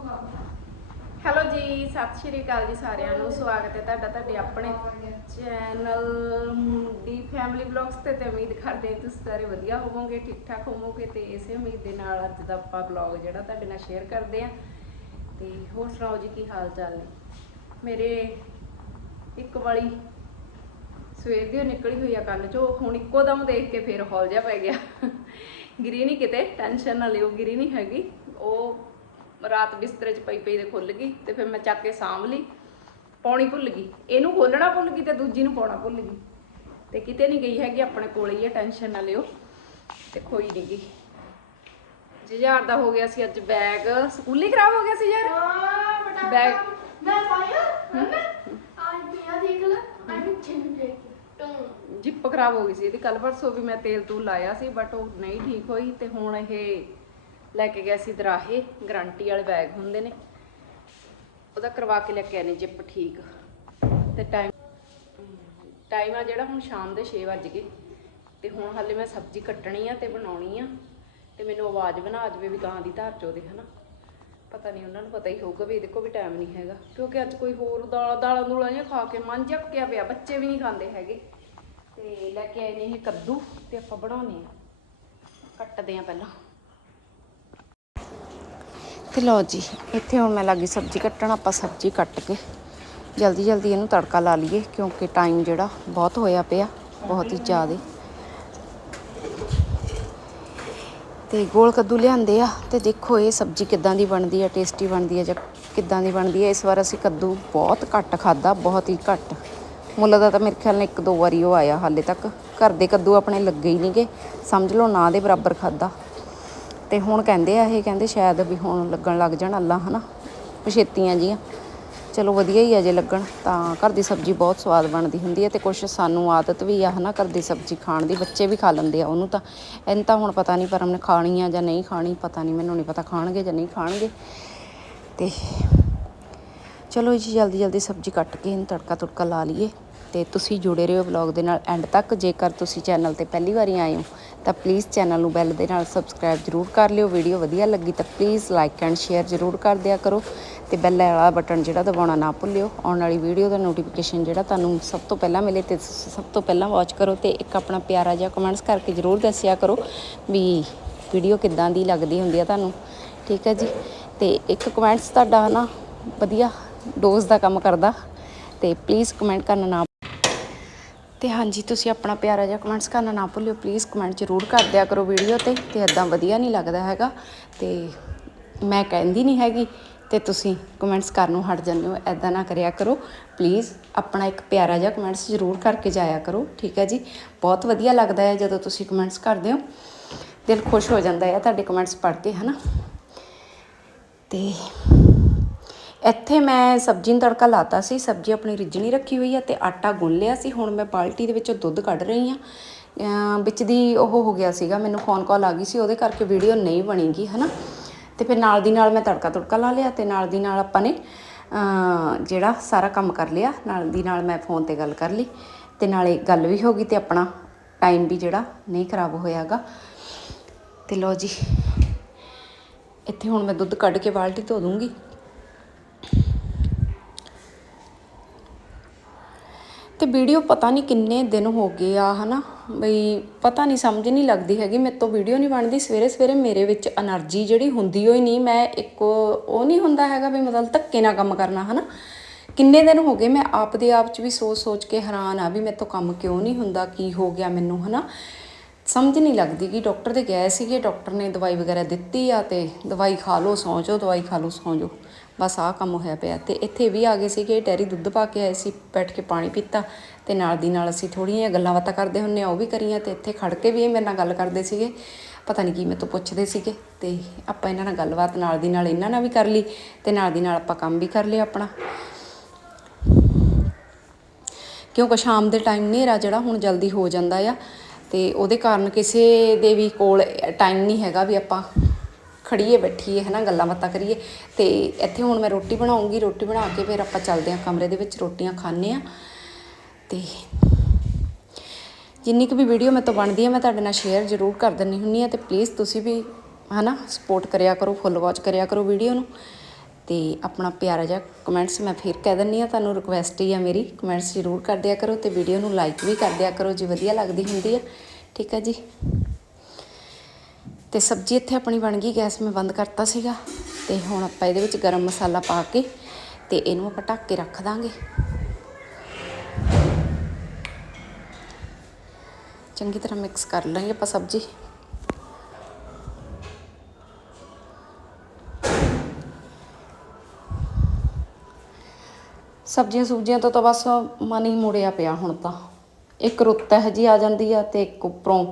Hello ਜੀ, ਸਤਿ ਸ਼੍ਰੀ ਅਕਾਲ ਜੀ ਸਾਰਿਆਂ ਨੂੰ। ਸਵਾਗਤ ਹੈ ਤੁਹਾਡਾ, ਤੁਹਾਡੇ ਆਪਣੇ ਚੈਨਲ ਦੀ ਫੈਮਿਲੀ ਵਲੌਗਸ ਤੇ ਤੇ ਉਮੀਦ ਕਰਦੇ ਹਾਂ ਤੁਸੀਂ ਸਾਰੇ ਵਧੀਆ ਹੋਵੋਗੇ ਠੀਕ ਠਾਕ ਹੋਵੋਗੇ ਤੇ ਇਸੇ ਉਮੀਦ ਦੇ ਨਾਲ ਅੱਜ ਦਾ ਆਪਾਂ ਵਲੌਗ ਜਿਹੜਾ ਤੁਹਾਡੇ ਨਾਲ ਸ਼ੇਅਰ ਕਰਦੇ ਆਂ ਤੇ ਹੋਰ ਸੁਣਾਓ ਜੀ, ਕੀ ਹਾਲ ਚਾਲ ਨੇ? ਮੇਰੇ ਇੱਕ ਵਾਲੀ ਸਵੇਰ ਦੀ ਨਿਕਲੀ ਹੋਈ ਆ ਕੰਨ ਚੋ, ਹੁਣ ਇੱਕੋ ਦਮ ਦੇਖ ਕੇ ਫੇਰ ਹੌਲ ਜਿਹਾ ਪੈ ਗਿਆ। ਗਿਰੀ ਨਹੀਂ ਕਿਤੇ ਟੈਨਸ਼ਨ ਨਾ ਲਿਓ, ਗਿਰੀ ਨਹੀਂ ਹੈਗੀ। ਉਹ ਰਾਤ ਬਿਸਤਰੇ 'ਚ ਪਈ ਪਈ ਦੇ ਖੁੱਲ ਗਈ ਤੇ ਫਿਰ ਮੈਂ ਚੱਕ ਕੇ ਸਾਂਭ ਲਈ ਪਾਉਣੀ ਭੁੱਲ ਗਈ। ਇਹਨੂੰ ਖੋਲਣਾ ਭੁੱਲ ਗਈ ਤੇ ਦੂਜੀ ਨੂੰ ਪਾਉਣਾ ਭੁੱਲ ਗਈ। ਤੇ ਕਿਤੇ ਨਹੀਂ ਗਈ ਹੈਗੀ ਆਪਣੇ ਕੋਲ ਹੀ ਹੈ ਟੈਨਸ਼ਨ ਨਾ ਲਿਓ। ਤੇ ਖੋਈ ਨਹੀਂ ਗਈ। ਜੁਝਾਰ ਦਾ ਹੋ ਗਿਆ ਸੀ ਅੱਜ ਬੈਗ। ਸਕੂਲ ਖਰਾਬ ਹੋ ਗਿਆ ਸੀ ਯਾਰ? ਹਾਂ ਬਟਾ ਬੈਗ। ਮੈਂ ਪਾਇਆ ਹਮੇ ਅੱਜ ਪਿਆ ਦੇਖ ਲੈ ਅੱਜ ਦੇ ਟੂੰ। ਜਿੱਪ ਖਰਾਬ ਹੋ ਗਈ ਸੀ ਇਹਦੀ। ਕੱਲ ਪਰਸੋਂ ਵੀ ਮੈਂ ਤੇਲ ਤੂਲ ਲਾਇਆ ਸੀ ਬਟ ਉਹ ਨਹੀਂ ਠੀਕ ਹੋਈ ਤੇ ਹੁਣ ਇਹ ਲੈ ਕੇ ਗਿਆ ਸੀ ਦਰਾਹੇ, ਗਰੰਟੀ ਵਾਲੇ ਬੈਗ ਹੁੰਦੇ ਨੇ। ਉਹਦਾ ਕਰਵਾ ਕੇ ਲੈ ਕੇ ਆਏ ਨੇ ਜਿੱਪ ਠੀਕ। ਤੇ ਟਾਈਮ ਟਾਈਮ ਆ ਜਿਹੜਾ ਹੁਣ ਸ਼ਾਮ ਦੇ 6 ਵੱਜ ਗਏ। ਤੇ ਹੁਣ ਹਾਲੇ ਮੈਂ ਸਬਜ਼ੀ ਕੱਟਣੀ ਆ ਤੇ ਬਣਾਉਣੀ ਆ। ਤੇ ਮੈਨੂੰ ਆਵਾਜ਼ ਬਣਾ ਜਵੇ ਵੀ ਗਾਂ ਦੀ ਧਾਰ ਚੋਦੇ ਹਨਾ। ਪਤਾ ਨਹੀਂ ਉਹਨਾਂ ਨੂੰ ਪਤਾ ਹੀ ਹੋਊਗਾ ਵੀ ਇਹਦੇ ਕੋਲ ਵੀ ਟਾਈਮ ਨਹੀਂ ਹੈਗਾ। ਕਿਉਂਕਿ ਅੱਜ ਕੋਈ ਹੋਰ ਦਾਲਾਂ ਦਾਲਾਂ ਦੂਲਾਂ ਜਿਹੀਆਂ ਖਾ ਕੇ ਮਨ ਜਿਹਾ ਪਿਆ, ਬੱਚੇ ਵੀ ਨਹੀਂ ਖਾਂਦੇ ਹੈਗੇ। ਤੇ ਲੈ ਕੇ ਆਏ ਨੇ ਇਹ ਕੱਦੂ ਤੇ ਆਪਾਂ ਬਣਾਉਣੇ ਆ। ਕੱਟਦੇ ਆ ਪਹਿਲਾਂ। ਤੇ ਲਓ ਜੀ, ਇੱਥੇ ਹੁਣ ਮੈਂ ਲੱਗੀ ਸਬਜ਼ੀ ਕੱਟਣ, ਆਪਾਂ ਸਬਜ਼ੀ ਕੱਟ ਕੇ ਜਲਦੀ ਜਲਦੀ ਇਹਨੂੰ ਤੜਕਾ ਲਾ ਲਈਏ, ਕਿਉਂਕਿ ਟਾਈਮ ਜਿਹੜਾ ਬਹੁਤ ਹੋਇਆ ਪਿਆ, ਬਹੁਤ ਹੀ ਜ਼ਿਆਦਾ। ਤੇ ਗੋਲ ਕੱਦੂ ਲਿਆਂਦੇ ਆ, ਤੇ ਦੇਖੋ ਇਹ ਸਬਜ਼ੀ ਕਿੱਦਾਂ ਦੀ ਬਣਦੀ ਆ ਟੇਸਟੀ ਬਣਦੀ ਆ ਜਾਂ ਕਿੱਦਾਂ ਦੀ ਬਣਦੀ ਆ। ਇਸ ਵਾਰ ਅਸੀਂ ਕੱਦੂ ਬਹੁਤ ਘੱਟ ਖਾਦਾ ਬਹੁਤ ਹੀ ਘੱਟ। ਮੁੱਲ ਦਾ ਤਾਂ ਮੇਰੇ ਖਿਆਲ ਨਾਲ ਇੱਕ ਦੋ ਵਾਰੀ ਉਹ ਆਇਆ ਹਾਲੇ ਤੱਕ। ਘਰ ਦੇ ਕੱਦੂ ਆਪਣੇ ਲੱਗੇ ਹੀ ਨਹੀਂਗੇ ਸਮਝ ਲਓ ਨਾ ਦੇ ਬਰਾਬਰ ਖਾਦਾ ਤੇ ਹੁਣ ਕਹਿੰਦੇ ਆ ਇਹ, ਕਹਿੰਦੇ ਸ਼ਾਇਦ ਵੀ ਹੁਣ ਲੱਗਣ ਲੱਗ ਜਾਣ ਅੱਲਾ, ਹਨਾ? ਪਛੇਤੀਆਂ ਜੀਆਂ। ਚਲੋ ਵਧੀਆ ਹੀ ਆ ਜੇ ਲੱਗਣ, ਤਾਂ ਘਰ ਦੀ ਸਬਜ਼ੀ ਬਹੁਤ ਸਵਾਦ ਬਣਦੀ ਹੁੰਦੀ ਹੈ ਤੇ ਕੁਛ ਸਾਨੂੰ ਆਦਤ ਵੀ ਆ, ਹਨਾ, ਘਰ ਦੀ ਸਬਜ਼ੀ ਖਾਣ ਦੀ। ਬੱਚੇ ਵੀ ਖਾ ਲੈਂਦੇ ਆ ਉਹਨੂੰ ਤਾਂ। ਇਹਨੂੰ ਤਾਂ ਹੁਣ ਪਤਾ ਨਹੀਂ ਪਰ ਉਹਨੇ ਖਾਣੀ ਆ ਜਾਂ ਨਹੀਂ ਖਾਣੀ, ਪਤਾ ਨਹੀਂ, ਮੈਨੂੰ ਨਹੀਂ ਪਤਾ ਖਾਣਗੇ ਜਾਂ ਨਹੀਂ ਖਾਣਗੇ। ਤੇ ਚਲੋ ਜੀ ਜਲਦੀ ਜਲਦੀ ਸਬਜ਼ੀ ਕੱਟ ਕੇ ਇਹਨੂੰ ਤੜਕਾ ਤੁੜਕਾ ਲਾ ਲਈਏ। ਤੇ ਤੁਸੀਂ ਜੁੜੇ ਰਹੋ ਵਲੌਗ ਦੇ ਨਾਲ ਐਂਡ ਤੱਕ। ਜੇਕਰ ਤੁਸੀਂ ਚੈਨਲ ਤੇ ਪਹਿਲੀ ਵਾਰੀ ਆਏ ਹੋ, ਤਾਂ ਪਲੀਜ਼ ਚੈਨਲ ਨੂੰ ਬੈਲ ਦੇ ਨਾਲ ਸਬਸਕ੍ਰਾਈਬ ਜ਼ਰੂਰ ਕਰ ਲਿਓ। ਵੀਡੀਓ ਵਧੀਆ ਲੱਗੀ ਤਾਂ ਪਲੀਜ਼ ਲਾਈਕ ਐਂਡ ਸ਼ੇਅਰ ਜ਼ਰੂਰ ਕਰ ਦਿਆ ਕਰੋ ਤੇ ਬੈਲ ਵਾਲਾ ਬਟਨ ਜਿਹੜਾ ਦਬਾਉਣਾ ਨਾ ਭੁੱਲਿਓ। ਆਉਣ ਵਾਲੀ ਵੀਡੀਓ ਦਾ ਨੋਟੀਫਿਕੇਸ਼ਨ ਜਿਹੜਾ ਤੁਹਾਨੂੰ ਸਭ ਤੋਂ ਪਹਿਲਾਂ ਮਿਲੇ ਤੇ ਸਭ ਤੋਂ ਪਹਿਲਾਂ ਵਾਚ ਕਰੋ ਤੇ ਇੱਕ ਆਪਣਾ ਪਿਆਰਾ ਜਿਹਾ ਕਮੈਂਟਸ ਕਰਕੇ ਜ਼ਰੂਰ ਦੱਸਿਆ ਕਰੋ ਵੀ ਵੀਡੀਓ ਕਿੱਦਾਂ ਦੀ ਲੱਗਦੀ ਹੁੰਦੀ ਆ ਤੁਹਾਨੂੰ। ਠੀਕ ਹੈ ਜੀ? ਤੇ ਇੱਕ ਕਮੈਂਟਸ ਤੁਹਾਡਾ ਨਾ ਵਧੀਆ ਡੋਜ਼ ਦਾ ਕੰਮ ਕਰਦਾ। ਤੇ ਪਲੀਜ਼ ਕਮੈਂਟ ਕਰਨਾ ਨਾ ਤੇ ਹਾਂਜੀ, ਤੁਸੀਂ ਆਪਣਾ ਪਿਆਰਾ ਜਿਹਾ ਕਮੈਂਟਸ ਕਰਨਾ ਨਾ ਭੁੱਲਿਓ ਪਲੀਜ਼ ਕਮੈਂਟ ਜ਼ਰੂਰ ਕਰ ਦਿਆ ਕਰੋ ਵੀਡੀਓ ਤੇ ਤੇ ਇਦਾਂ ਵਧੀਆ ਨਹੀਂ ਲੱਗਦਾ ਹੈਗਾ। ਤੇ ਮੈਂ ਕਹਿੰਦੀ ਨਹੀਂ ਹੈਗੀ, ਤੇ ਤੁਸੀਂ ਕਮੈਂਟਸ ਕਰਨ ਨੂੰ ਹਟ ਜਾਂਦੇ ਹੋ ਐਦਾਂ ਨਾ ਕਰਿਆ ਕਰੋ। ਪਲੀਜ਼ ਆਪਣਾ ਇੱਕ ਪਿਆਰਾ ਜਿਹਾ ਕਮੈਂਟਸ ਜ਼ਰੂਰ ਕਰਕੇ ਜਾਇਆ ਕਰੋ, ਠੀਕ ਹੈ ਜੀ? ਬਹੁਤ ਵਧੀਆ ਲੱਗਦਾ ਹੈ ਜਦੋਂ ਤੁਸੀਂ ਕਮੈਂਟਸ ਕਰਦੇ ਹੋ। ਦਿਲ ਖੁਸ਼ ਹੋ ਜਾਂਦਾ ਹੈ ਤੁਹਾਡੇ ਕਮੈਂਟਸ ਪੜ੍ਹ ਕੇ ਹਨਾ? ਤੇ ਇੱਥੇ ਮੈਂ ਸਬਜ਼ੀ ਨੂੰ ਤੜਕਾ ਲਾਤਾ ਸੀ, ਸਬਜ਼ੀ ਆਪਣੀ ਰਿੱਝਣੀ ਰੱਖੀ ਹੋਈ ਆ ਤੇ ਆਟਾ ਗੁੰਨ ਲਿਆ ਸੀ। ਹੁਣ ਮੈਂ ਬਾਲਟੀ ਦੇ ਵਿੱਚੋਂ ਦੁੱਧ ਕੱਢ ਰਹੀ ਆ। ਵਿੱਚ ਦੀ ਉਹ ਹੋ ਗਿਆ ਸੀਗਾ, ਮੈਨੂੰ ਫੋਨ ਕਾਲ ਆ ਗਈ ਸੀ, ਉਹਦੇ ਕਰਕੇ ਵੀਡੀਓ ਨਹੀਂ ਬਣੇਗੀ, ਹਨਾ? ਤੇ ਫਿਰ ਨਾਲ ਦੀ ਨਾਲ ਮੈਂ ਤੜਕਾ ਤੁੜਕਾ ਲਾ ਲਿਆ ਤੇ ਨਾਲ ਦੀ ਨਾਲ ਆਪਾਂ ਨੇ ਜਿਹੜਾ ਸਾਰਾ ਕੰਮ ਕਰ ਲਿਆ, ਨਾਲ ਦੀ ਨਾਲ ਮੈਂ ਫੋਨ ਤੇ ਗੱਲ ਕਰ ਲਈ ਤੇ ਨਾਲੇ ਗੱਲ ਵੀ ਹੋ ਗਈ ਤੇ ਆਪਣਾ ਟਾਈਮ ਵੀ ਜਿਹੜਾ ਨਹੀਂ ਖਰਾਬ ਹੋਇਆਗਾ। ਤੇ ਲਓ ਜੀ, ਇੱਥੇ ਹੁਣ ਮੈਂ ਦੁੱਧ ਕੱਢ ਕੇ ਬਾਲਟੀ ਧੋ ਦੂੰਗੀ। ਤੇ ਵੀਡੀਓ ਪਤਾ ਨਹੀਂ ਕਿੰਨੇ ਦਿਨ ਹੋ ਗਏ ਆ, ਹਨਾ? ਬਈ ਪਤਾ ਨਹੀਂ, ਸਮਝ ਨਹੀਂ ਲੱਗਦੀ ਹੈਗੀ। ਮੇਰੇ ਤੋਂ ਵੀਡੀਓ ਨਹੀਂ ਬਣਦੀ। ਸਵੇਰੇ ਸਵੇਰੇ ਮੇਰੇ ਵਿੱਚ એનર્ਜੀ ਜਿਹੜੀ ਹੁੰਦੀ ਹੋਈ ਨਹੀਂ। ਮੈਂ ਇੱਕ ਉਹ ਨਹੀਂ ਹੁੰਦਾ ਹੈਗਾ ਵੀ ਮਤਲਬ ਧੱਕੇ ਨਾਲ ਕੰਮ ਕਰਨਾ, ਹਨਾ? ਕਿੰਨੇ ਦਿਨ ਹੋ ਗਏ ਮੈਂ ਆਪ ਦੇ ਆਪ 'ਚ ਵੀ ਸੋਚ-ਸੋਚ ਕੇ ਹੈਰਾਨ ਆ ਵੀ ਮੇਰੇ ਤੋਂ ਕੰਮ ਕਿਉਂ ਨਹੀਂ ਹੁੰਦਾ, ਕੀ ਹੋ ਗਿਆ ਮੈਨੂੰ, ਹਨਾ? ਸਮਝ ਨਹੀਂ ਲੱਗਦੀ ਕਿ ਡਾਕਟਰ ਦੇ ਗਏ ਸੀਗੇ, ਡਾਕਟਰ ਨੇ ਦਵਾਈ ਵਗੈਰਾ ਦਿੱਤੀ ਆ ਤੇ ਦਵਾਈ ਖਾ ਲਓ, ਸੌਂ ਜਾਓ, ਦਵਾਈ ਖਾ ਲਓ, ਸੌਂ ਜਾਓ। ਬਸ ਆਹ ਕੰਮ ਹੋਇਆ ਪਿਆ ਤੇ ਇੱਥੇ ਵੀ ਆ ਗਏ ਸੀਗੇ, ਡੈਰੀ ਦੁੱਧ ਪਾ ਕੇ ਆਏ ਸੀ, ਬੈਠ ਕੇ ਪਾਣੀ ਪੀਤਾ ਤੇ ਨਾਲ ਦੀ ਨਾਲ ਅਸੀਂ ਥੋੜ੍ਹੀਆਂ ਜਿਹੀਆਂ ਗੱਲਾਂ ਬਾਤਾਂ ਕਰਦੇ ਹੁੰਨੇ ਆ ਉਹ ਵੀ ਕਰੀਆਂ ਤੇ ਇੱਥੇ ਖੜ ਕੇ ਵੀ ਇਹ ਮੇਰੇ ਨਾਲ ਗੱਲ ਕਰਦੇ ਸੀਗੇ। ਪਤਾ ਨਹੀਂ ਕੀ ਮੇਰੇ ਤੋਂ ਪੁੱਛਦੇ ਸੀਗੇ ਤੇ ਆਪਾਂ ਇਹਨਾਂ ਨਾਲ ਗੱਲਬਾਤ ਨਾਲ ਦੀ ਨਾਲ ਇਹਨਾਂ ਨਾਲ ਵੀ ਕਰ ਲਈ ਤੇ ਨਾਲ ਦੀ ਨਾਲ ਆਪਾਂ ਕੰਮ ਵੀ ਕਰ ਲਿਆ ਆਪਣਾ। ਕਿਉਂਕਿ ਸ਼ਾਮ ਦੇ ਟਾਈਮ ਹਨੇਰਾ ਜਿਹੜਾ ਹੁਣ ਜਲਦੀ ਹੋ ਜਾਂਦਾ ਆ ਤੇ ਉਹਦੇ ਕਾਰਨ ਕਿਸੇ ਦੇ ਵੀ ਕੋਲ ਟਾਈਮ ਨਹੀਂ ਹੈਗਾ ਵੀ ਆਪਾਂ ਖੜੀਏ, ਬੈਠੀਏ ਹੈ ਨਾ ਗੱਲਾਂ ਬਾਤਾਂ ਕਰੀਏ। ਤੇ ਇੱਥੇ ਹੁਣ ਮੈਂ ਰੋਟੀ ਬਣਾਉਂਗੀ, ਰੋਟੀ ਬਣਾ ਕੇ ਫਿਰ ਆਪਾਂ ਚੱਲਦੇ ਹਾਂ ਕਮਰੇ ਦੇ ਵਿੱਚ, ਰੋਟੀਆਂ ਖਾਣੇ ਆ ਤੇ ਜਿੰਨੀ ਕੁ ਵੀ ਵੀਡੀਓ ਮੇਰੇ ਤੋਂ ਬਣਦੀ ਹੈ ਮੈਂ ਤੁਹਾਡੇ ਨਾਲ ਸ਼ੇਅਰ ਜ਼ਰੂਰ ਕਰ ਦਿੰਦੀ ਹੁੰਨੀ ਆ ਤੇ ਪਲੀਜ਼ ਤੁਸੀਂ ਵੀ, ਹਨਾ ਸਪੋਰਟ ਕਰਿਆ ਕਰੋ ਫੁੱਲ ਵਾਚ ਕਰਿਆ ਕਰੋ ਵੀਡੀਓ ਨੂੰ। ਤੇ ਆਪਣਾ ਪਿਆਰਾ ਜਿਹਾ ਕਮੈਂਟਸ ਮੈਂ ਫਿਰ ਕਹਿ ਦਿੰਨੀ ਆ ਤੁਹਾਨੂੰ ਰਿਕੁਐਸਟ ਹੀ ਆ ਮੇਰੀ। ਕਮੈਂਟਸ ਜ਼ਰੂਰ ਕਰ ਦਿਆ ਕਰੋ ਤੇ ਵੀਡੀਓ ਨੂੰ ਲਾਈਕ ਵੀ ਕਰ ਦਿਆ ਕਰੋ ਜੇ ਵਧੀਆ ਲੱਗਦੀ ਹੁੰਦੀ ਆ। ਠੀਕ ਹੈ ਜੀ। ਤੇ ਸਬਜ਼ੀ ਇੱਥੇ ਆਪਣੀ ਬਣ ਗਈ, ਗੈਸ ਮੈਂ ਬੰਦ ਕਰਤਾ ਸੀਗਾ ਤੇ ਹੁਣ ਆਪਾਂ ਇਹਦੇ ਵਿੱਚ ਗਰਮ ਮਸਾਲਾ ਪਾ ਕੇ ਤੇ ਇਹਨੂੰ ਆਪਾਂ ਢੱਕ ਕੇ ਰੱਖ ਦਾਂਗੇ। ਚੰਗੀ ਤਰ੍ਹਾਂ ਮਿਕਸ ਕਰ ਲਾਂਗੇ ਆਪਾਂ ਸਬਜ਼ੀ। ਸਬਜ਼ੀਆਂ ਸੁਬਜ਼ੀਆਂ ਤੋਂ ਤਾਂ ਬਸ ਮਨ ਹੀ ਮੁੜਿਆ ਪਿਆ ਹੁਣ ਤਾਂ। ਇੱਕ ਰੁੱਤ ਇਹੋ ਜਿਹੀ ਆ ਜਾਂਦੀ ਆ ਤੇ ਇੱਕ ਉੱਪਰੋਂ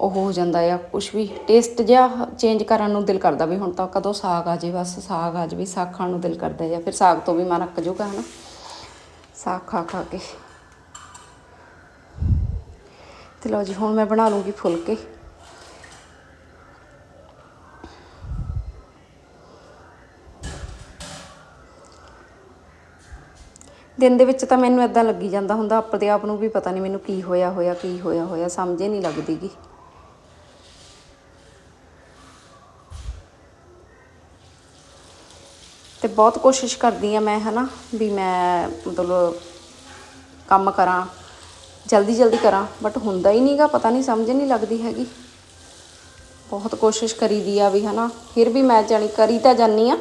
ਉਹ ਹੋ ਜਾਂਦਾ ਆ ਕੁਝ ਵੀ ਟੇਸਟ ਜਿਹਾ ਚੇਂਜ ਕਰਨ ਨੂੰ ਦਿਲ ਕਰਦਾ ਵੀ ਹੁਣ ਤਾਂ ਕਦੋਂ ਸਾਗ ਆ ਜੇ, ਬਸ ਸਾਗ ਆ ਜਾਵੇ, ਸਾਗ ਖਾਣ ਨੂੰ ਦਿਲ ਕਰਦਾ ਜਾਂ ਫਿਰ ਸਾਗ ਤੋਂ ਵੀ ਮਨ ਅੱਕ ਜਾਊਗਾ, ਹਨਾ? ਸਾਗ ਖਾ ਖਾ ਕੇ। ਤੇ ਲਓ ਜੀ, ਹੁਣ ਮੈਂ ਬਣਾ ਲੂੰਗੀ ਫੁਲਕੇ। ਦਿਨ ਦੇ ਵਿੱਚ ਤਾਂ ਮੈਨੂੰ ਇਦਾਂ ਲੱਗੀ ਜਾਂਦਾ ਹੁੰਦਾ, ਆਪਣੇ ਆਪ ਨੂੰ ਵੀ ਪਤਾ ਨਹੀਂ ਮੈਨੂੰ ਕੀ ਹੋਇਆ ਹੋਇਆ, ਕੀ ਹੋਇਆ ਹੋਇਆ, ਸਮਝ ਹੀ ਨਹੀਂ ਲੱਗਦੀਗੀ ਬਹੁਤ ਕੋਸ਼ਿਸ਼ ਕਰਦੀ ਆ ਮੈਂ, ਹਨਾ, ਵੀ ਮੈਂ ਮਤਲਬ ਕੰਮ ਕਰਾਂ, ਜਲਦੀ ਜਲਦੀ ਕਰਾਂ ਬਟ ਹੁੰਦਾ ਹੀ ਨਹੀਂਗਾ, ਪਤਾ ਨਹੀਂ, ਸਮਝ ਨਹੀਂ ਲੱਗਦੀ ਹੈਗੀ। ਬਹੁਤ ਕੋਸ਼ਿਸ਼ ਕਰੀਦੀ ਆ ਵੀ, ਹਨਾ, ਫਿਰ ਵੀ ਮੈਂ ਜਾਣੀ ਕਰੀ ਤਾਂ ਜਾਨੀ ਆ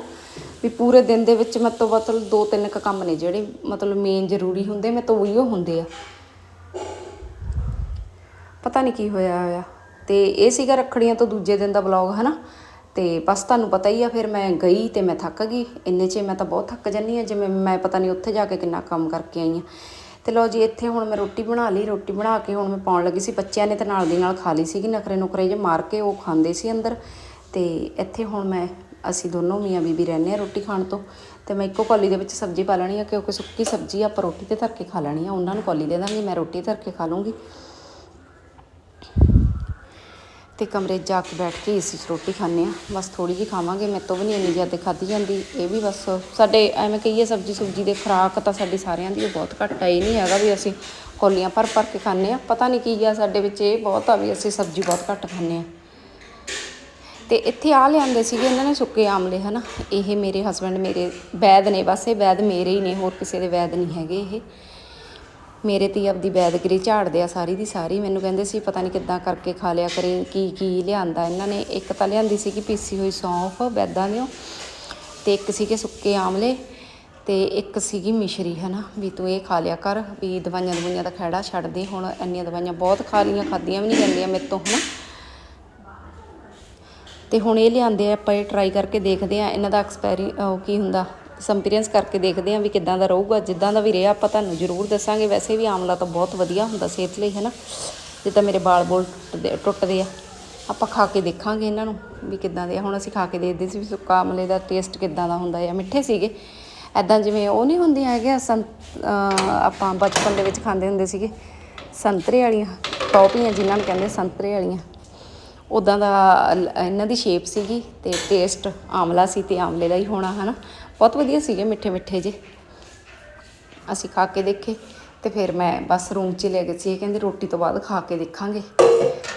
ਵੀ ਪੂਰੇ ਦਿਨ ਦੇ ਵਿੱਚ ਮੈਂ ਤੋਂ ਮਤਲਬ ਦੋ ਤਿੰਨ ਕੁ ਕੰਮ ਨੇ ਜਿਹੜੇ ਮਤਲਬ ਮੇਨ ਜ਼ਰੂਰੀ ਹੁੰਦੇ ਮੈਂ ਤੋਂ ਉਹੀਓ ਹੁੰਦੇ ਆ। ਪਤਾ ਨਹੀਂ ਕੀ ਹੋਇਆ ਹੋਇਆ। ਤੇ ਇਹ ਸੀਗਾ ਰੱਖੜੀਆਂ ਤੋਂ ਦੂਜੇ ਦਿਨ ਦਾ ਵਲੌਗ ਹਨਾ। ਤੇ ਬਸ ਤੁਹਾਨੂੰ ਪਤਾ ਹੀ ਆ, ਫਿਰ ਮੈਂ ਗਈ ਤੇ ਮੈਂ ਥੱਕ ਗਈ। ਇੰਨੇ 'ਚ ਮੈਂ ਤਾਂ ਬਹੁਤ ਥੱਕ ਜੰਨੀ ਆ, ਜਿਵੇਂ ਮੈਂ ਪਤਾ ਨਹੀਂ ਉੱਥੇ ਜਾ ਕੇ ਕਿੰਨਾ ਕੰਮ ਕਰਕੇ ਆਈ ਆ। ਤੇ ਲਓ ਜੀ, ਇੱਥੇ ਹੁਣ ਮੈਂ ਰੋਟੀ ਬਣਾ ਲਈ, ਰੋਟੀ ਬਣਾ ਕੇ ਹੁਣ ਮੈਂ ਪਾਉਣ ਲੱਗੀ ਸੀ। ਬੱਚਿਆਂ ਨੇ ਤਾਂ ਨਾਲ ਦੀ ਨਾਲ ਖਾ ਲਈ ਸੀਗੀ, ਨਖਰੇ ਨੁਕਰੇ ਜੇ ਮਾਰ ਕੇ ਉਹ ਖਾਂਦੇ ਸੀ ਅੰਦਰ। ਤੇ ਇੱਥੇ ਹੁਣ ਮੈਂ, ਅਸੀਂ ਦੋਨੋਂ ਮੀਆਂ ਬੀਬੀ ਰਹਿੰਦੇ ਆ ਰੋਟੀ ਖਾਣ ਤੋਂ। ਤੇ ਮੈਂ ਇੱਕੋ ਕੌਲੀ ਦੇ ਵਿੱਚ ਸਬਜ਼ੀ ਪਾ ਲੈਣੀ ਆ, ਕਿਉਂਕਿ ਸੁੱਕੀ ਸਬਜ਼ੀ ਆਪਾਂ ਰੋਟੀ ਤੇ ਧਰ ਕੇ ਖਾ ਲੈਣੀ ਆ। ਉਹਨਾਂ ਨੂੰ ਕੌਲੀ ਦੇ ਦਾਂਗੀ, ਮੈਂ ਰੋਟੀ ਧਰ ਕੇ ਖਾ ਲੂੰਗੀ ਤੇ ਕਮਰੇ 'ਚ ਜਾ ਕੇ ਬੈਠ ਕੇ ਏਸੀ 'ਚ ਰੋਟੀ ਖਾਂਦੇ ਆ ਬਸ ਥੋੜੀ ਜਿਹੀ ਖਾਵਾਂਗੇ, ਮੇਰੇ ਤੋਂ ਵੀ ਨਹੀਂ ਇੰਨੀ ਜ਼ਿਆਦਾ ਖਾਧੀ ਜਾਂਦੀ। ਇਹ ਵੀ ਬਸ ਸਾਡੇ ਐਵੇਂ ਕਹੀਏ ਸਬਜ਼ੀ ਸੁਬਜ਼ੀ ਦੇ ਖੁਰਾਕ ਤਾਂ ਸਾਡੀ ਸਾਰਿਆਂ ਦੀ ਬਹੁਤ ਘੱਟ ਆ। ਇਹ ਨਹੀਂ ਹੈਗਾ ਵੀ ਅਸੀਂ ਕੌਲੀਆਂ ਭਰ ਭਰ ਕੇ ਖਾਂਦੇ ਆ ਪਤਾ ਨਹੀਂ ਕੀ ਆ, ਸਾਡੇ ਵਿੱਚ ਇਹ ਬਹੁਤ ਆ ਵੀ ਅਸੀਂ ਸਬਜ਼ੀ ਬਹੁਤ ਘੱਟ ਖਾਂਦੇ ਆ ਤੇ ਇੱਥੇ ਆ ਲਿਆਂਦੇ ਸੀਗੇ, ਇਹਨਾਂ ਨੇ ਸੁੱਕੇ ਆਮਲੇ, ਹਨਾ? ਇਹ ਮੇਰੇ ਹਸਬੰਡ ਮੇਰੇ ਵੈਦ ਨੇ, ਬਸ ਇਹ ਵੈਦ ਮੇਰੇ ਹੀ ਨੇ, ਹੋਰ ਕਿਸੇ ਦੇ ਵੈਦ ਨਹੀਂ ਹੈਗੇ ਇਹ। ਮੇਰੇ ਤੇ ਆਪਦੀ ਵੈਦਗਰੀ ਝਾੜਦੇ ਆ ਸਾਰੀ ਦੀ ਸਾਰੀ। ਮੈਨੂੰ ਕਹਿੰਦੇ ਸੀ, ਪਤਾ ਨਹੀਂ ਕਿੱਦਾਂ ਕਰਕੇ ਖਾ ਲਿਆ ਕਰੇ, ਕੀ ਕੀ ਲਿਆਂਦਾ। ਇਹਨਾਂ ਨੇ ਇੱਕ ਤਾਂ ਲਿਆਂਦੀ ਸੀਗੀ ਪੀਸੀ ਹੋਈ ਸੌਂਫ, ਬੈਦਾਂ ਦਿਓ ਤੇ ਇੱਕ ਸੀਗੇ ਸੁੱਕੇ ਆਮਲੇ ਤੇ ਇੱਕ ਸੀਗੀ ਮਿਸ਼ਰੀ, ਹਨਾ, ਵੀ ਤੂੰ ਇਹ ਖਾ ਲਿਆ ਕਰ, ਵੀ ਦਵਾਈਆਂ ਦਵਾਈਆਂ ਦਾ ਖਹਿੜਾ ਛੱਡ ਦੇ। ਹੁਣ ਇੰਨੀਆਂ ਦਵਾਈਆਂ ਬਹੁਤ ਖਾ ਲੀਆਂ ਖਾਧੀਆਂ ਵੀ ਨਹੀਂ ਜਾਂਦੀਆਂ ਮੇਰੇ ਤੋਂ, ਹਨਾ। ਤੇ ਹੁਣ ਇਹ ਲਿਆਂਦੇ ਆ, ਆਪਾਂ ਇਹ ਟਰਾਈ ਕਰਕੇ ਦੇਖਦੇ ਆ, ਇਹਨਾਂ ਦਾ ਐਕਸਪੈਰੀ ਉਹ ਕੀ ਹੁੰਦਾ ਸੰਪੀਰੀਅੰਸ ਕਰਕੇ ਦੇਖਦੇ ਹਾਂ ਵੀ ਕਿੱਦਾਂ ਦਾ ਰਹੂਗਾ। ਜਿੱਦਾਂ ਦਾ ਵੀ ਰਿਹਾ, ਆਪਾਂ ਤੁਹਾਨੂੰ ਜ਼ਰੂਰ ਦੱਸਾਂਗੇ। ਵੈਸੇ ਵੀ ਆਮਲਾ ਤਾਂ ਬਹੁਤ ਵਧੀਆ ਹੁੰਦਾ ਸਿਹਤ ਲਈ, ਹੈ ਨਾ? ਜਿੱਦਾਂ ਮੇਰੇ ਬਾਲ ਬੋਲ ਟੁੱਟਦੇ ਟੁੱਟਦੇ ਆ। ਆਪਾਂ ਖਾ ਕੇ ਦੇਖਾਂਗੇ ਇਹਨਾਂ ਨੂੰ ਵੀ ਕਿੱਦਾਂ ਦੇ ਆ। ਹੁਣ ਅਸੀਂ ਖਾ ਕੇ ਦੇਖਦੇ ਸੀ ਵੀ ਸੁੱਕਾ ਆਮਲੇ ਦਾ ਟੇਸਟ ਕਿੱਦਾਂ ਦਾ ਹੁੰਦਾ ਆ ਮਿੱਠੇ ਸੀਗੇ। ਐਦਾਂ ਜਿਵੇਂ ਉਹ ਨਹੀਂ ਹੁੰਦੀਆਂ ਹੈਗੀਆਂ, ਸੰਤ ਆਪਾਂ ਬਚਪਨ ਦੇ ਵਿੱਚ ਖਾਂਦੇ ਹੁੰਦੇ ਸੀਗੇ। ਸੰਤਰੇ ਵਾਲੀਆਂ ਟੌਪੀਆਂ ਜਿਨ੍ਹਾਂ ਨੂੰ ਕਹਿੰਦੇ ਸੰਤਰੇ ਵਾਲੀਆਂ। ਉਦਾਂ ਦਾ ਇਹਨਾਂ ਦੀ ਸ਼ੇਪ ਸੀਗੀ ਤੇ ਟੇਸਟ ਆਮਲਾ ਸੀ ਤੇ ਆਮਲੇ ਦਾ ਹੀ ਹੋਣਾ ਹਨਾ ਬਹੁਤ ਵਧੀਆ ਸੀਗੇ, ਮਿੱਠੇ ਮਿੱਠੇ ਜੇ ਅਸੀਂ ਖਾ ਕੇ ਦੇਖੇ ਤੇ ਫਿਰ ਮੈਂ ਬਸ ਰੂਮ 'ਚ ਲੈ ਗਈ ਸੀ। ਕਹਿੰਦੇ ਰੋਟੀ ਤੋਂ ਬਾਅਦ ਖਾ ਕੇ ਦੇਖਾਂਗੇ।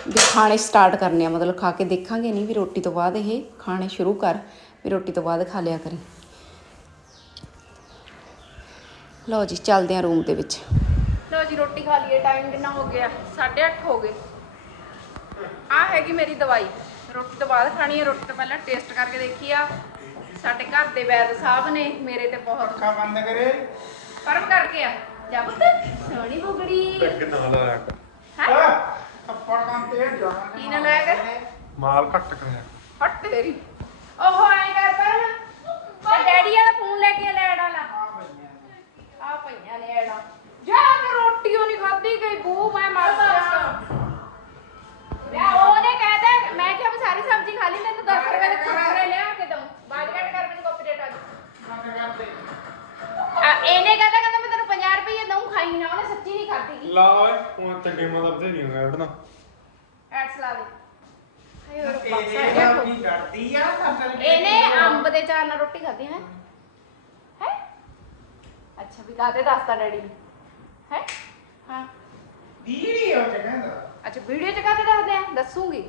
ਵੀ ਖਾਣੇ ਸਟਾਰਟ ਕਰਨੇ ਆ, ਮਤਲਬ ਖਾ ਕੇ ਦੇਖਾਂਗੇ ਨਹੀਂ ਵੀ ਰੋਟੀ ਤੋਂ ਬਾਅਦ ਇਹ ਖਾਣੇ ਸ਼ੁਰੂ ਕਰ, ਵੀ ਰੋਟੀ ਤੋਂ ਬਾਅਦ ਖਾ ਲਿਆ ਕਰੀ। ਲਓ ਜੀ, ਚੱਲਦੇ ਆ ਰੂਮ ਦੇ ਵਿੱਚ। ਲਓ ਜੀ, ਰੋਟੀ ਖਾ ਲਈਏ। ਟਾਈਮ ਕਿੰਨਾ ਹੋ ਗਿਆ? 8:30 ਹੋ ਗਏ। ਆ ਹੈਗੀ ਮੇਰੀ ਦਵਾਈ। ਰੋਟੀ ਤੋਂ ਬਾਅਦ ਖਾਣੀ ਹੈ। ਰੋਟੀ ਤੋਂ ਪਹਿਲਾਂ ਟੇਸਟ ਕਰਕੇ ਦੇਖੀ ਆ। ਸਾਡੇ ਘਰ ਦੇ ਵੈਦ ਸਾਹਿਬ ਨੇ ਮੇਰੇ ਤੇ ਬਹੁਤ ਅੱਖਾਂ ਬੰਦ ਕਰੇ। ਪਰਮ ਕਰਕੇ ਆ। ਜਾ ਪੁੱਤ ਸੋਹਣੀ ਬੁਗੜੀ। ਕਿੰਨਾ ਲਾਇਆ ਹੈ? ਥੱਪੜ ਕੰਤੇ ਜਾਣਾ ਕੀ ਨਾ ਲਾਇਆ ਕਰ ਮਾਲ ਘੱਟ ਕਰਿਆ। ਹੱਟ ਤੇਰੀ। ਓਹੋ ਐ ਕਰ ਪਰਮ ਤੇ ਡੈਡੀ ਵਾਲਾ ਫੋਨ ਲੈ ਕੇ ਲੈਣ ਵਾਲਾ। ਆ ਪਈਆਂ ਨੇ। ਐੜਾ। ਜਾ ਕੇ ਰੋਟੀ ਉਹ ਨਹੀਂ ਖਾਧੀ ਗਈ ਬੂ ਮੈਂ ਮਰ ਜਾ ਮੈਂ ਉਹਨੇ ਕਹਤਾ ਮੈਂ ਇਹਨੇ ਕਹਦਾ ਕਹਿੰਦਾ ਮੈਂ ਤੈਨੂੰ 50 ਰੁਪਏ ਦਊਂ ਖਾਈ ਨਾ ਉਹਨੇ ਸੱਚੀ ਨਹੀਂ ਖਾਧੀ। ਲਾ ਓਏ ਹੁਣ ਚੰਗੇ ਮਾਦਾ ਬਥੇਰੀ ਹੋ ਗਿਆ ਹਟਣਾ ਐਡਸ ਲਾ ਦੇ। ਹਾਏ ਹੋਰ ਤੇਰੇ ਬਕਸਾ ਨਾਲ ਜਿਹਾ। ਕੀ ਕਰਦੀ ਆ ਫਸਲ ਇਹਨੇ ਅੰਬ ਦੇ ਚਾਰ ਨਾਲ ਰੋਟੀ ਖਾਧੀ ਹੈ? ਹੈ? ਅੱਛਾ ਵੀ ਕਾਤੇ ਦੱਸਤਾ ਡੈਡੀ ਨੇ? ਹੈ? ਹਾਂ। ਵੀਡੀਓ ਚ ਕਹਿੰਦਾ। ਅੱਛਾ ਵੀਡੀਓ ਚ ਕਾਤੇ ਦੱਸਦੇ ਆ? ਦੱਸੂਗੀ।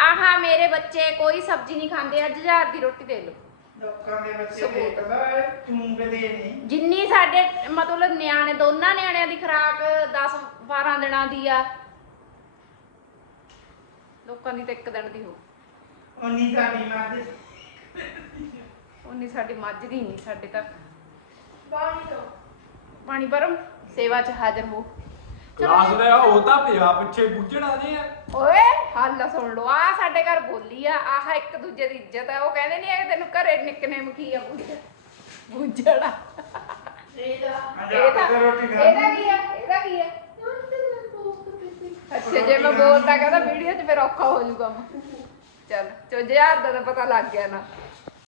ਆਹਾ ਮੇਰੇ ਬੱਚੇ ਕੋਈ ਸਬਜ਼ੀ ਨਹੀਂ ਖਾਂਦੇ ਅੱਜ ਹਜ਼ਾਰ ਦੀ ਰੋਟੀ ਦੇ ਲਓ। ਲੋਕਾਂ ਦੇ ਬੱਚੇ ਜਿੰਨੀ ਸਾਡੇ ਮਤਲਬ ਨਿਆਣੇ ਦੋਨਾਂ ਨਿਆਣਿਆਂ ਦੀ ਖੁਰਾਕ 10 12 ਦਿਨਾਂ ਦੀ ਆ। ਲੋਕਾਂ ਦੀ ਤਾਂ ਇੱਕ ਦਿਨ ਦੀ ਹੋ। ਉਨੀ ਸਾਡੀ ਮੱਝ। ਉਨੀ ਸਾਡੀ ਮੱਝ ਦੀ ਨਹੀਂ ਸਾਡੇ ਤੱਕ ਬਾਣੀ ਤੋਂ। ਪਾਣੀ ਪਰਮ ਸੇਵਾ 'ਚ ਹਾਜ਼ਰ ਹੋ। ਕਲਾਸ ਦੇ ਉਹ ਤਾਂ ਪਿਆ ਪਿੱਛੇ ਬੁੱਝਣਾ ਨਹੀਂ ਹੈ ਓਏ ਹੱਲ ਸੁਣ ਲਓ ਆ ਸਾਡੇ ਘਰ ਬੋਲੀ ਆ ਆਹ ਇੱਕ ਦੂਜੇ ਦੀ ਇੱਜ਼ਤ ਆ ਉਹ ਕਹਿੰਦੇ ਨਹੀਂ ਇਹ ਤੈਨੂੰ ਘਰੇ ਨਿਕਨੇਮ ਕੀ ਆ ਬੁੱਝ ਬੁੱਝੜਾ ਰੇਦਾ ਇਹਦਾ ਤੇ ਰੋਟੀ ਖਾ ਇਹਦਾ ਕੀ ਆ ਇਹਦਾ ਕੀ ਆ? ਅੱਛਾ ਜੇ ਮੈਂ ਬੋਲਦਾ ਕਹਿੰਦਾ ਵੀਡੀਓ 'ਚ ਫਿਰ ਔਖਾ ਹੋ ਜਾਊਗਾ ਚੱਲ ਚੋ ਹਜ਼ਾਰ ਦਾ ਤਾਂ ਪਤਾ ਲੱਗ ਗਿਆ ਨਾ।